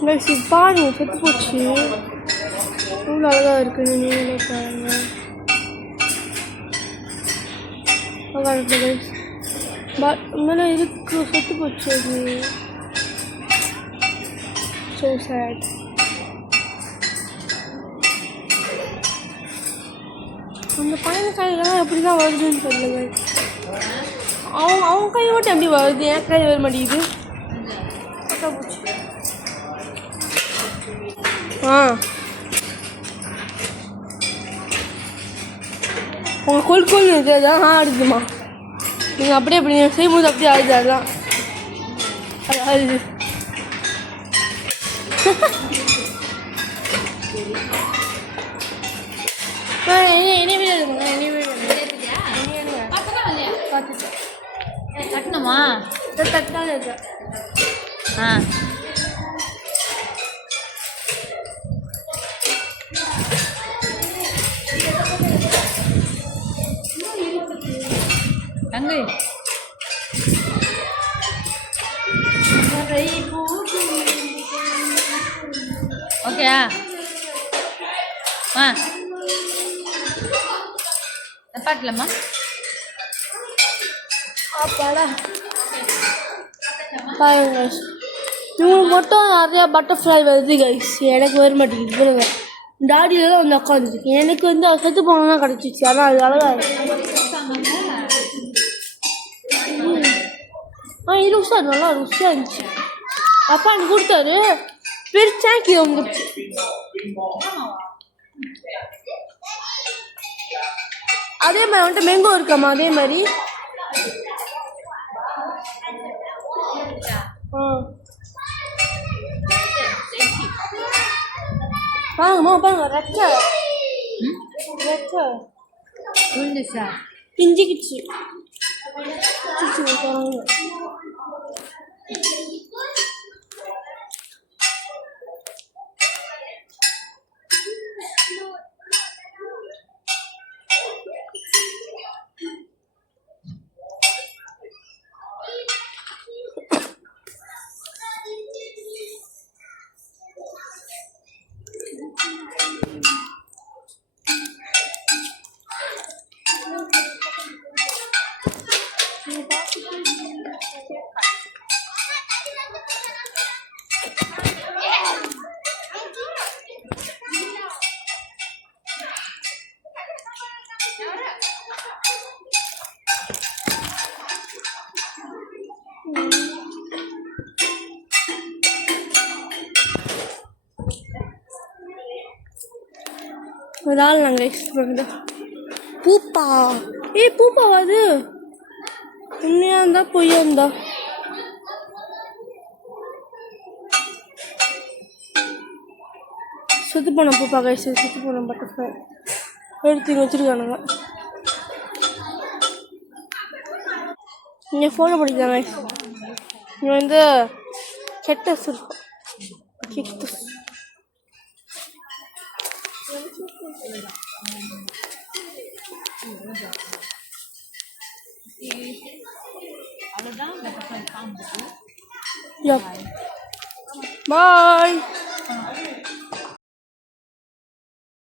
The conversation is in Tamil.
கைஸ் இது பாருங்க செத்து போச்சு. எவ்வளோ அழகாக இருக்குது நீங்களே பாருங்க. அழகாக இருக்குது கைஸ். மேலே இருக்கு செத்து போச்சு. அது ஸோ சேட். அந்த பையன் கையெல்லாம் எப்படி தான் வருதுன்னு தெரியல. அவன் கை மட்டும் எப்படி வருது, என் கை வர மாட்டேங்குது. உங்கள் கொல் இதுதான் ஆடுதுமா. நீங்கள் அப்படியே அப்படி செய்யும்போது அப்படியே ஆடுது. அதுதான் அது ஆடுது. என்ன வீடு எடுக்கணும், என்ன வீடு பார்த்துட்டேன். கட்டணுமா? தட்டாக இருக்கேன். தங்கை ஓகேயா? பாட்டலம்மா அப்பாடா பாருங்க. இவங்களுக்கு மட்டும் நிறையா பட்டர்ஃப்ளை வருது கைஸ், எனக்கு வர மாட்டேங்குது. பாருங்க டாடியில் தான் வந்து உட்காந்துருக்கு. எனக்கு வந்து செத்து போனா கிடச்சிச்சு. ஆனால் அது அழகாக இருக்கு. இது ருசியாக நல்லா ருசியாக இருந்துச்சு. அப்பா எனக்கு கொடுத்தாரு, பிரிச்சேன் கீழே வந்துடுச்சு. அதே மாதிரி வந்துட்டு மேங்கோ இருக்காமா, அதே மாதிரி பாருங்கம்மா பாருங்க. ரெச்சை பிஞ்சிக்கிச்சு. ஒரு ஆள் நாங்கள் எக்ஸ்ட் பண்ணுறோம். பூப்பா பூப்பா அது உண்மையாக இருந்தா பொய்யா இருந்தா? செத்து போன பூப்பா கைஸ், செத்து போன பட்டர்ஃப்ளை எடுத்து வச்சுருக்கானுங்க. இங்கே ஃபோனை படிக்கிறாங்க. இங்கே வந்து கெட்டஸ் இருக்கும். Gets Yep. Bye.